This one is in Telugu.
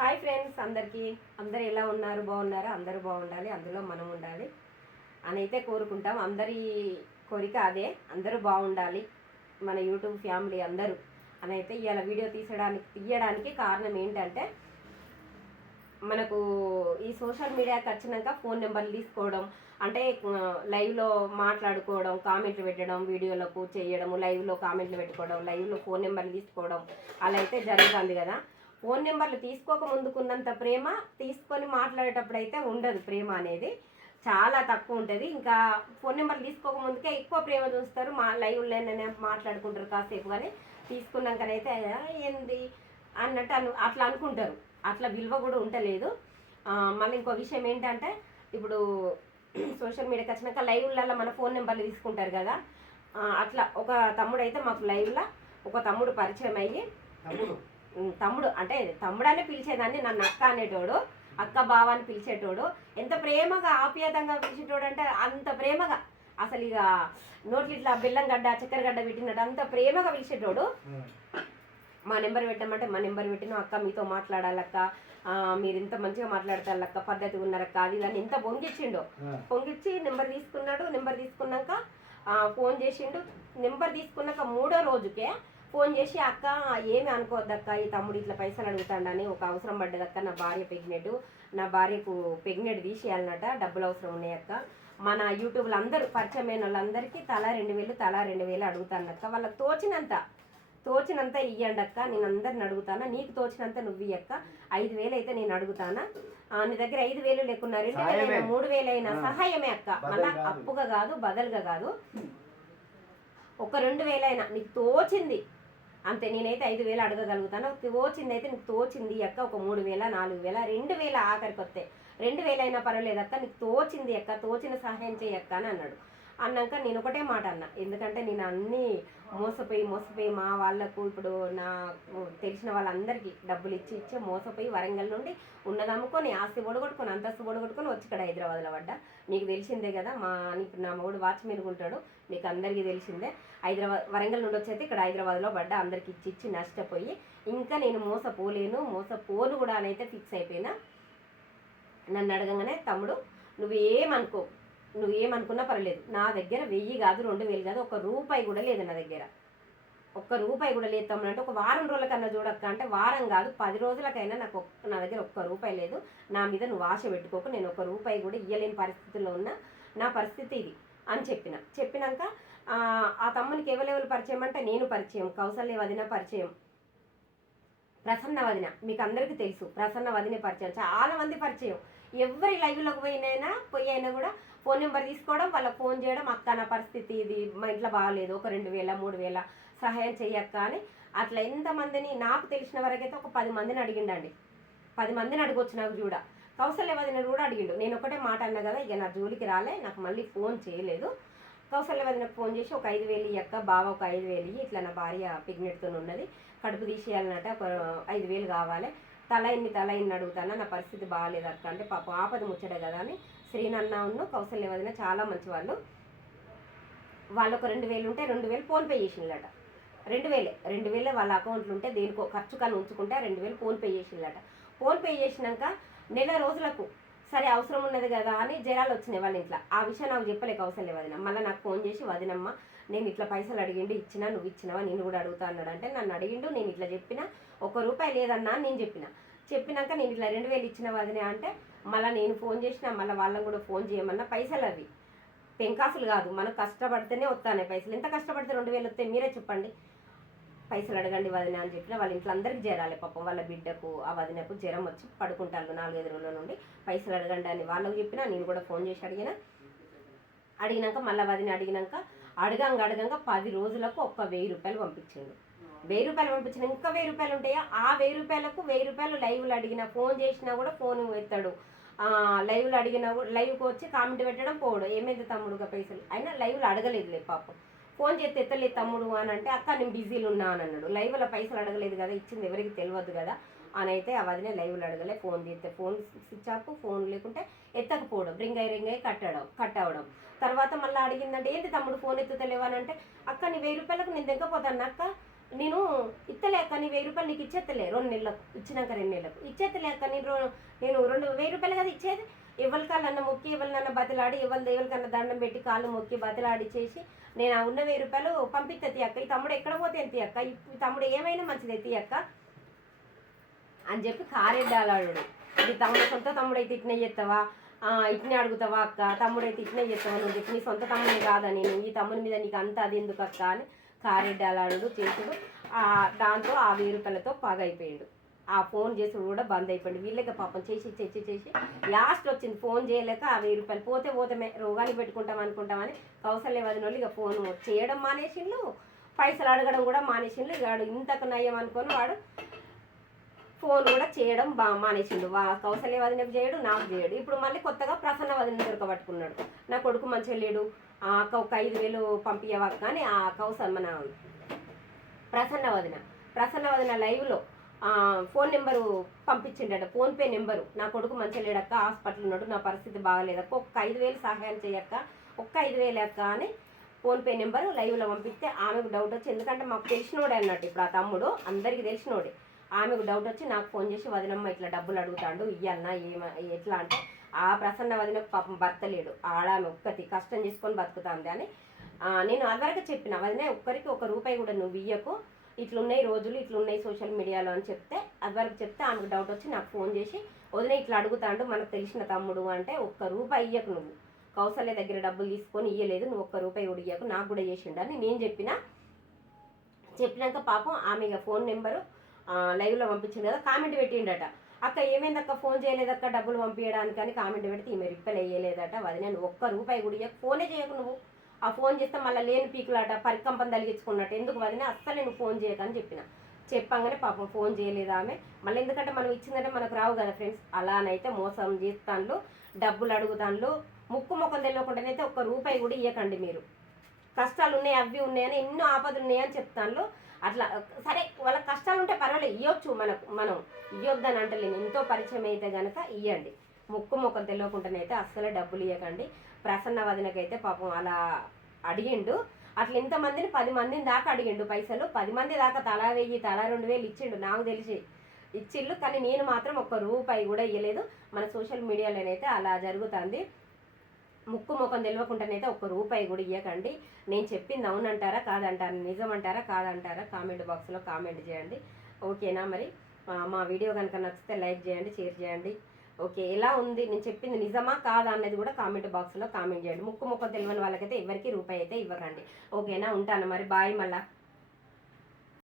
హాయ్ ఫ్రెండ్స్ అందరికీ. అందరు ఎలా ఉన్నారు? బాగున్నారు? అందరూ బాగుండాలి. అందులో మనం ఉండాలి అని అయితే కోరుకుంటాం. అందరి కోరిక అదే. అందరూ బాగుండాలి. మన యూట్యూబ్ ఫ్యామిలీ అందరూ అని అయితే ఇవాళ వీడియో తీసడానికి తీయడానికి కారణం ఏంటంటే మనకు ఈ సోషల్ మీడియాకి వచ్చినాక ఫోన్ నెంబర్లు తీసుకోవడం అంటే లైవ్లో మాట్లాడుకోవడం కామెంట్లు పెట్టడం వీడియోలకు చేయడం లైవ్లో కామెంట్లు పెట్టుకోవడం లైవ్లో ఫోన్ నెంబర్లు తీసుకోవడం అలా అయితే జరుగుతుంది కదా. ఫోన్ నెంబర్లు తీసుకోక ముందుకున్నంత ప్రేమ తీసుకొని మాట్లాడేటప్పుడు అయితే ఉండదు ప్రేమ అనేది. చాలా తక్కువ ఉంటుంది. ఇంకా ఫోన్ నెంబర్లు తీసుకోక ముందుకే ఎక్కువ ప్రేమ చూస్తారు. మా లైవ్లోనే మాట్లాడుకుంటారు కాసేపు కానీ తీసుకున్నాకనైతే ఏంది? అన్నట్టు అను అట్లా అనుకుంటారు. అట్లా విలువ కూడా ఉండలేదు. మళ్ళీ ఇంకో విషయం ఏంటంటే ఇప్పుడు సోషల్ మీడియాకి వచ్చినాక లైవ్లలో మన ఫోన్ నెంబర్లు తీసుకుంటారు కదా. అట్లా ఒక తమ్ముడు అయితే మాకు లైవ్లో ఒక తమ్ముడు పరిచయం అయ్యి తమ్ముడు అంటే తమ్ముడనే పిలిచేదాన్ని నన్ను అక్క అనేటోడు అక్క బావ అని పిలిచేటోడు. ఎంత ప్రేమగా ఆప్యాయంగా పిలిచేటోడు అంటే అంత ప్రేమగా. అసలు ఇక నోట్లు ఇట్లా బెల్లం గడ్డ చక్కెర గడ్డ పెట్టినట్టు అంత ప్రేమగా పిలిచేటోడు. మా నెంబర్ పెట్టామంటే మా నెంబర్ పెట్టిన అక్క మీతో మాట్లాడాలక్క. మీరు ఇంత మంచిగా మాట్లాడతారు అక్క పద్ధతిగా ఉన్నారక్క అది దాన్ని ఇంత పొంగిచ్చిండో. పొంగిచ్చి నెంబర్ తీసుకున్నాడు నెంబర్ తీసుకున్నాక ఫోన్ చేసిండు. నెంబర్ తీసుకున్నాక మూడో రోజుకే ఫోన్ చేసి అక్క ఏమి అనుకోవద్దక్క ఈ తమ్ముడు ఇట్లా పైసలు అడుగుతాడని ఒక అవసరం పడ్డదక్క నా భార్య ప్రెగ్నెంట్ నా భార్యకు ప్రెగ్నెంట్ తీసేయాలన్నట డబ్బులు అవసరం ఉన్నాయక్క మన యూట్యూబ్లో అందరూ పరిచయమైన వాళ్ళందరికీ తలా రెండు వేలు తలా రెండు వేలు అడుగుతానక్క వాళ్ళకి తోచినంత తోచినంత ఇయ్యండి అక్క నేను అందరిని అడుగుతానా? నీకు తోచినంత నువ్వు ఇయ్యక్క ఐదు వేలు అయితే నేను అడుగుతానా? నీ దగ్గర ఐదు వేలు లేకున్నా రెండు వేలైనా. మూడు వేలైనా. సహాయమే అక్క. మళ్ళా. అప్పుగా కాదు బదలుగా కాదు. ఒక రెండు వేలైనా నీకు తోచింది. అంతే నేనైతే ఐదు వేలు అడగగలుగుతాను. తోచింది అయితే నీకు తోచింది అక్క ఒక మూడు వేల నాలుగు వేల రెండు వేల ఆఖరికి వస్తే రెండు వేలైనా పర్వాలేదు అక్క నీకు తోచింది అక్క తోచిన సహాయం చేయక్క అని అన్నాడు. అన్నాక నేను ఒకటే మాట అన్నా. ఎందుకంటే నేను అన్నీ మోసపోయి మోసపోయి మా వాళ్ళకు ఇప్పుడు నా తెలిసిన వాళ్ళందరికీ డబ్బులు ఇచ్చి ఇచ్చి మోసపోయి వరంగల్ నుండి ఉన్నది అమ్ముకొని ఆస్తి పొడగొట్టుకొని అంతస్తు పొడగొట్టుకొని వచ్చి ఇక్కడ హైదరాబాద్లో పడ్డా. మీకు తెలిసిందే కదా మా ఇప్పుడు నా మగుడు వాచ్మెన్ ఉంటాడు మీకు అందరికీ తెలిసిందే. హైదరాబాద్ వరంగల్ నుండి వచ్చి ఇక్కడ హైదరాబాద్లో పడ్డా అందరికి ఇచ్చి ఇచ్చి నష్టపోయి. ఇంకా నేను మోసపోలేను మోసపోను కూడా అని అయితే ఫిక్స్ అయిపోయినా. నన్ను అడగంగానే తమ్ముడు నువ్వు ఏమనుకో నువ్వు ఏమనుకున్నా పర్లేదు నా దగ్గర వెయ్యి కాదు రెండు వేలు కాదు ఒక రూపాయి కూడా లేదు నా దగ్గర. ఒక్క రూపాయి కూడా లేదు తమ్ముడు. ఒక వారం రోజుల కన్నా చూడక్క. అంటే వారం కాదు పది రోజులకైనా నాకు ఒక్క నా దగ్గర ఒక్క రూపాయి లేదు. నా మీద నువ్వు ఆశ పెట్టుకోకు. నేను ఒక రూపాయి కూడా ఇయ్యలేని పరిస్థితిలో ఉన్నా నా పరిస్థితి ఇది అని చెప్పిన. చెప్పినాక ఆ, ఆ తమ్మునికి ఎవరెవరు పరిచయం అంటే నేను పరిచయం. కౌసల్య వదిన పరిచయం. ప్రసన్న వదిన మీకు అందరికీ తెలుసు ప్రసన్న వదిన పరిచయం. చాలా మంది పరిచయం. ఎవరి లైవ్లోకి పోయినైనా పోయి అయినా కూడా ఫోన్ నెంబర్ తీసుకోవడం వాళ్ళకి ఫోన్ చేయడం అక్క నా పరిస్థితి ఇది మా ఇంట్లో బాగాలేదు ఒక రెండు వేల మూడు వేల సహాయం చెయ్యక్క అని. అట్లా ఎంతమందిని నాకు తెలిసిన వరకైతే ఒక పది మందిని అడిగిండండి. పది మందిని అడగొచ్చు నాకు చూడ కౌసల్య వదిన కూడా అడిగిండు. నేను ఒకటే మాట అన్నా కదా ఇక నా జోలికి రాలే నాకు మళ్ళీ ఫోన్ చేయలేదు. కౌసల్య వదినకు ఫోన్ చేసి ఒక ఐదు వేలు ఇయ్యక్క బావ ఒక ఐదు వేలు ఇయ్యి ఇట్లా నా భార్య పిగ్నెట్తో ఉన్నది. కడుపు తీసేయాలన్నట ఒక ఐదు వేలు కావాలి. తల ఇన్ని తల ఇన్ని అడుగుతానా? నా పరిస్థితి బాగాలేదు అక్క. అంటే పాప ఆపద ముచ్చట కదా అని శ్రీనన్నను కౌసల్య వదిన చాలా మంచి వాళ్ళు వాళ్ళు ఒక రెండు వేలు ఉంటే రెండు వేలు ఫోన్పే చేసిందట రెండు వేలే. రెండు వేలే వాళ్ళ అకౌంట్లు ఉంటే దేనికో ఖర్చు కానీ ఉంచుకుంటే రెండు వేలు ఫోన్పే చేసిందట ఫోన్పే చేసినాక నెల రోజులకు సరే అవసరం ఉన్నది కదా అని జరాలు వచ్చినాయి వాళ్ళ ఇంట్లో. ఆ విషయం నాకు చెప్పలేక అవసరం వదిన. మళ్ళీ నాకు ఫోన్ చేసి వదినమ్మ నేను ఇట్లా పైసలు అడిగిండు ఇచ్చినా నువ్వు ఇచ్చినావా నేను కూడా అడుగుతా అన్నాడు. అంటే నన్ను అడిగిండు నేను ఇట్లా చెప్పిన ఒక రూపాయి లేదన్నా అని నేను చెప్పిన. చెప్పినాక నేను ఇట్లా రెండు వేలు ఇచ్చిన వదిన అంటే మళ్ళీ నేను ఫోన్ చేసిన మళ్ళీ వాళ్ళని కూడా ఫోన్ చేయమన్నా పైసలు అవి. పెంకాసులు కాదు మనం కష్టపడితేనే వస్తానే పైసలు. ఎంత కష్టపడితే రెండు వేలు వస్తాయి? మీరే చెప్పండి. పైసలు అడగండి వదిన అని చెప్పిన వాళ్ళ ఇంట్లో అందరికి జరాలి పాపం. వాళ్ళ బిడ్డకు ఆ వదినకు జ్వరం వచ్చి పడుకుంటారు నాలుగైదు రోజుల నుండి. పైసలు అడగండి అని వాళ్ళకు చెప్పినా నేను కూడా ఫోన్ చేసి అడిగిన. అడిగినాక మళ్ళీ వదిన అడిగినాక అడగంగా అడగంగా పది రోజులకు ఒక్క వెయ్యి రూపాయలు పంపించిండు. వెయ్యి రూపాయలు పంపించిన ఇంకా వెయ్యి రూపాయలు ఉంటాయా? ఆ వెయ్యి రూపాయలకు వెయ్యి రూపాయలు లైవ్లో అడిగిన ఫోన్ చేసినా కూడా ఫోన్ ఎత్తాడు. లైవ్లు లైవ్లో అడిగినా కూడా లైవ్కి వచ్చి కామెంట్ పెట్టడం పోవడం ఏమైంది తమ్ముడుగా పైసలు? అయినా లైవ్లో అడగలేదులే పాపం. ఫోన్ చేస్తే ఎత్తలేదు తమ్ముడు అని అంటే అక్క నేను బిజీలు ఉన్నా అని అన్నాడు. లైవ్లో పైసలు అడగలేదు కదా ఇచ్చింది ఎవరికి తెలియదు కదా. అని అయితే ఆ లైవ్లో అడగలే ఫోన్ తీస్తే ఫోన్ స్విచ్ ఆఫ్ ఫోన్ లేకుంటే ఎత్తకపోవడం రింగ్ అయి రింగ్ అయి కట్టడం కట్ అవడం. తర్వాత మళ్ళీ అడిగిందంటే ఏంటి తమ్ముడు ఫోన్ ఎత్తుతలేవు అని అంటే అక్క నీ వెయ్యి రూపాయలకు నేను దిగకపోతాను అక్క. నేను ఇత్తలేక నీ వెయ్యి రూపాయలు నీకు ఇచ్చేత్తలే రెండు నెలలకు ఇచ్చినాక రెండు నెలలకు. ఇచ్చేత్తలేక నేను నేను రెండు వెయ్యి రూపాయలు కదా ఇచ్చేది? ఎవరికన్నా మొక్కి ఎవరినన్నా బతిలాడి ఎవరి ఎవరికన్నా దండం పెట్టి కాళ్ళు మొక్కి బతిలాడి చేసి నేను ఆ ఉన్న వెయ్యి రూపాయలు పంపిస్తే తీయక్క. ఈ తమ్ముడు ఎక్కడ పోతే ఎంత తీయక్క. ఈ తమ్ముడు ఏమైనా మంచిది తీయక్క. అని చెప్పి కారెడ్డాలాడు ఇది తమ్ముడు సొంత తమ్ముడైతే ఇట్నే చేస్తావా? ఇట్నే అడుగుతావా అక్క? తమ్ముడైతే ఇట్నే చేస్తావా? నువ్వు చెప్పి నీ సొంత తమ్ముడిని కాదని ఈ తమ్ముడి మీద నీకు అంత అది ఎందుకు అక్క? అని కారెడ్డాలాడు చేసుడు ఆ, దాంతో ఆ వెయ్యి రూపాయలతో పగైపోయాడు. ఆ ఫోన్ చేసుడు కూడా బంద్ అయిపోయింది. వీళ్ళకి పాపం చేసి చేసి చేసి లాస్ట్ వచ్చింది. ఫోన్ చేయలేక ఆ వెయ్యి రూపాయలు పోతే పోతే రోగాలు పెట్టుకుంటాం అనుకుంటామని కౌసల్య వదిన వాళ్ళు ఇక ఫోన్ చేయడం మానేసిండ్లు పైసలు అడగడం కూడా మానేసిండ్లు ఇక ఇంతకు నయ్యం అనుకొని వాడు ఫోన్ కూడా చేయడం బా మానేసిండు వా కౌసల్య వదినకు చేయడు నాకు చేయడు. ఇప్పుడు మళ్ళీ కొత్తగా ప్రసన్న వదిన దొరకబట్టుకున్నాడు. నా కొడుకు మంచిగా లేడు. ఆ ఒక ఐదు వేలు పంపించవా కానీ ఆ కౌశల్ మన ప్రసన్న వదిన. ప్రసన్న వదిన లైవ్లో ఫోన్ నెంబరు పంపించిండట. PhonePe number. నా కొడుకు మంచిగా లేడక్క హాస్పిటల్ ఉన్నాడు నా పరిస్థితి బాగాలేదక్క ఒక్క ఐదు వేలు సహాయం చేయక్క. ఒక్క ఐదు వేలు అక్క అని ఫోన్పే నెంబరు లైవ్లో పంపిస్తే ఆమెకు డౌట్ వచ్చి ఎందుకంటే మాకు తెలిసినోడే అన్నట్టు. ఇప్పుడు ఆ తమ్ముడు అందరికీ తెలిసినోడే. ఆమెకు డౌట్ వచ్చి నాకు ఫోన్ చేసి వదినమ్మ ఇట్లా డబ్బులు అడుగుతాడు ఇయ్యాలన్నా ఏమ ఎట్లా? అంటే ఆ ప్రసన్న వదినకు పాపం భర్త లేడు. ఆడామె ఒక్కతి కష్టం చేసుకొని బతుకుతాంది అని. నేను అదివరకు చెప్పిన వదిన ఒక్కరికి ఒక రూపాయి కూడా నువ్వు ఇయ్యకు. ఇట్లున్నాయి రోజులు ఇట్లున్నాయి సోషల్ మీడియాలో అని చెప్తే అదివరకు చెప్తే ఆమెకు డౌట్ వచ్చి నాకు ఫోన్ చేసి వదిన ఇట్లా అడుగుతాండు మనకు తెలిసిన తమ్ముడు అంటే ఒక్క రూపాయి ఇయ్యకు నువ్వు. కౌసల్య దగ్గర డబ్బులు తీసుకొని ఇయ్యలేదు నువ్వు ఒక్క రూపాయి కూడా ఇయ్యకు నాకు కూడా చేసిండని నేను చెప్పిన. చెప్పినాక పాపం ఆమె ఫోన్ నెంబరు లైవ్లో పంపించింది కదా కామెంట్ పెట్టిండట. అక్క ఏమైందక్క? ఫోన్ చేయలేదక్క డబ్బులు పంపించడానికి అని కామెంట్ పెడితే ఈమె రిప్లై వేయలేదట వదిన నువ్వు ఒక్క రూపాయి కూడా ఫోనే చేయకు నువ్వు. ఆ ఫోన్ చేస్తే మళ్ళీ లేని పీకులాట పరికంపం తలిగించుకున్నట్టు. ఎందుకు వదిన? అస్సలు నేను ఫోన్ చేయకని చెప్పిన. చెప్పంగానే పాపం ఫోన్ చేయలేదు ఆమె. మళ్ళీ ఎందుకంటే మనం ఇచ్చిందంటే మనకు రావు కదా ఫ్రెండ్స్ అలానైతే మోసం చేస్తాను డబ్బులు అడుగుతాను ముక్కు ముఖం తెలియకుండానైతే ఒక్క రూపాయి కూడా ఇవ్వకండి మీరు. కష్టాలు ఉన్నాయి అవి ఉన్నాయని ఎన్నో ఆపదలు ఉన్నాయని చెప్తాను అట్లా సరే వాళ్ళ ఉంటే పర్వాలేదు ఇవ్వచ్చు మనకు మనం ఇవ్వద్దని అంటలేను. ఎంతో పరిచయం అయితే కనుక ఇవ్వండి ముక్కు ముఖం తెలియకుండానైతే అస్సలు డబ్బులు ఇవ్వకండి ప్రసన్న వదినకైతే పాపం అలా అడిగిండు. అట్లా ఎంతమందిని పది మందిని దాకా అడిగిండు పైసలు. పది మంది దాకా తలా వెయ్యి తలా రెండు వేలు ఇచ్చిండు నాకు తెలిసి ఇచ్చిళ్ళు. కానీ నేను మాత్రం ఒక్క రూపాయి కూడా ఇవ్వలేదు మన సోషల్ మీడియాలోనైతే అలా జరుగుతుంది. ముక్కు ముఖం తెలియకుండానైతే ఒక్క రూపాయి కూడా ఇవ్వకండి నేను చెప్పింది అవునంటారా కాదంటారా నిజం అంటారా కాదంటారా కామెంట్ బాక్స్లో కామెంట్ చేయండి. ఓకేనా మరి? మా వీడియో కనుక నచ్చితే లైక్ చేయండి షేర్ చేయండి. ఓకే ఎలా ఉంది? నేను చెప్పింది నిజమా కాదా అన్నది కూడా కామెంట్ బాక్స్లో కామెంట్ చేయండి. ముక్కు ముఖం తెలియని వాళ్ళకైతే ఎవరికి రూపాయి అయితే ఇవ్వకండి. ఓకేనా? ఉంటాను మరి. బాయ్ మళ్ళా.